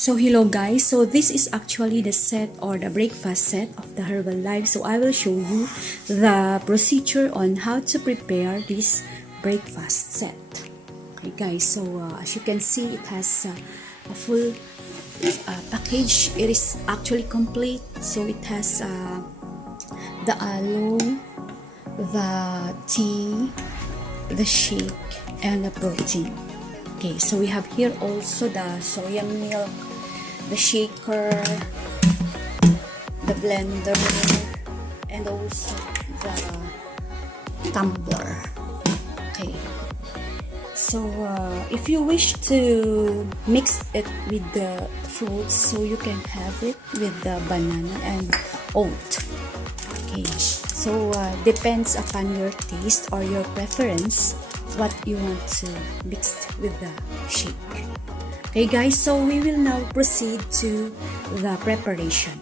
So hello guys, so this is actually the set or the breakfast set of the Herbalife. So I will show you the procedure on how to prepare this breakfast set. Okay guys, so as you can see, it has a full package. It is actually complete. So it has the aloe, the tea, the shake, and the protein. Okay, so we have here also the soya milk, the shaker, the blender, and also the tumbler. Okay, so if you wish to mix it with the fruits, so you can have it with the banana and oat. Okay, so depends upon your taste or your preference what you want to mix with the shake. Okay guys, so we will now proceed to the preparation.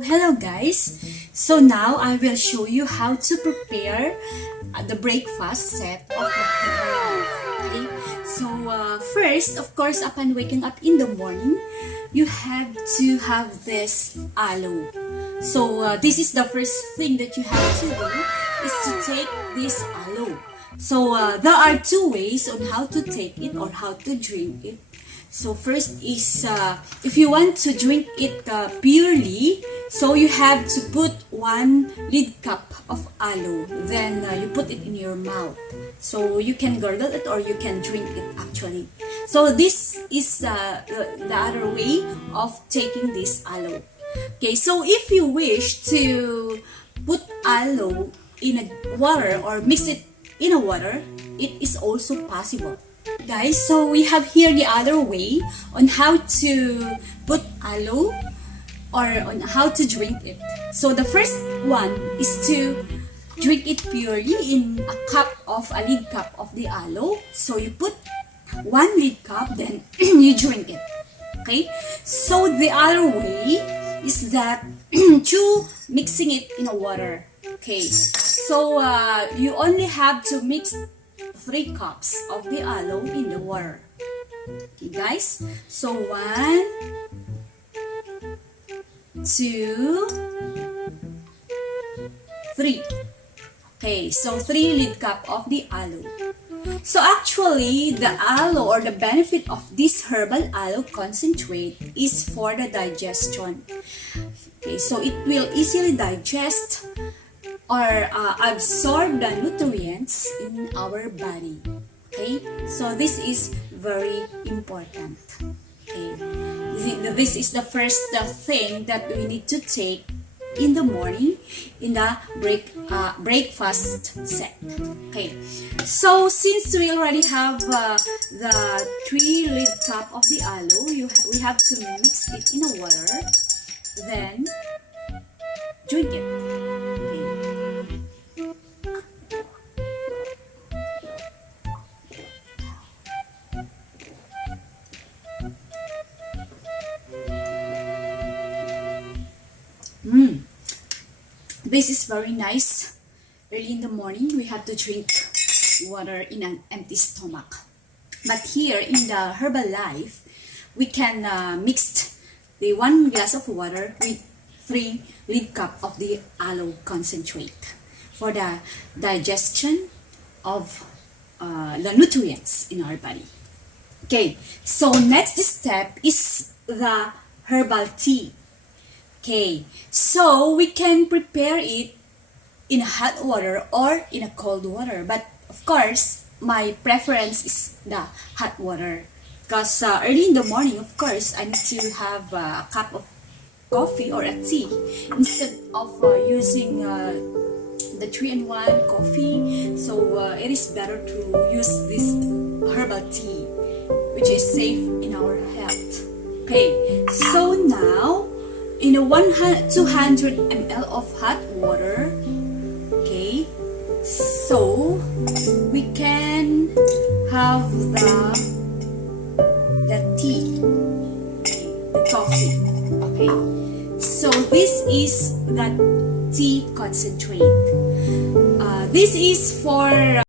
Hello guys, so now I will show you how to prepare the breakfast set of the Herbalife. Okay, so first, of course, upon waking up in the morning, you have to have this aloe. So this is the first thing that you have to do, is to take this aloe. So there are two ways on how to take it or how to drink it. So first is if you want to drink it purely, so you have to put 1 lid cup of aloe, then you put it in your mouth. So you can gargle it or you can drink it actually. So this is the other way of taking this aloe. Okay, so if you wish to put aloe in a water or mix it in a water, it is also possible. Guys, so we have here the other way on how to put aloe or on how to drink it. So the first one is to drink it purely in a lid cup of the aloe. So you put 1 lid cup, then you drink it. Okay, so the other way is that to mixing it in a water. Okay, so you only have to mix 3 cups of the aloe in the water. Okay guys, so 1, 2, 3. Okay, so 3 lid cup of the aloe. So actually, the aloe or the benefit of this herbal aloe concentrate is for the digestion. Okay, so it will easily digest or absorb the nutrients in our body. Okay, so this is very important. Okay, this is the first thing that we need to take in the morning in the breakfast set. Okay, so since we already have the 3 lid cup of the aloe, we have to mix it in a water, then drink it. Okay. This is very nice. Early in the morning, we have to drink water in an empty stomach. But here in the Herbalife, we can mix the 1 glass of water with 3 lid cup of the aloe concentrate for the digestion of the nutrients in our body. Okay, so next step is the herbal tea. Okay, so we can prepare it in hot water or in a cold water. But of course, my preference is the hot water. Because early in the morning, of course, I need to have a cup of coffee or a tea instead of using the 3-in-1 coffee. So it is better to use this herbal tea, which is safe in our health. Okay, so now in a 200 ml of hot water, okay, so we can have the tea, the coffee. Okay, so this is the tea concentrate. This is for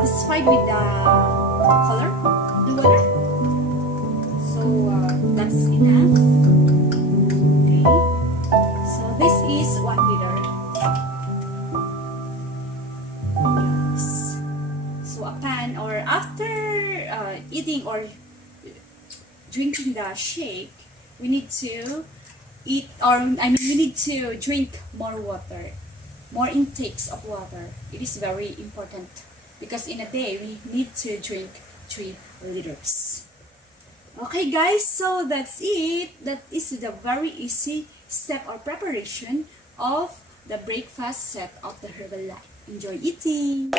satisfied with the color, the water. So that's enough. Okay. So this is 1 liter. Yes. So a pan, or after eating or drinking the shake, we need to we need to drink more water, more intakes of water. It is very important because in a day we need to drink 3 liters. Okay guys, so that's it. That is the very easy step or preparation of the breakfast set of the Herbalife. Enjoy eating!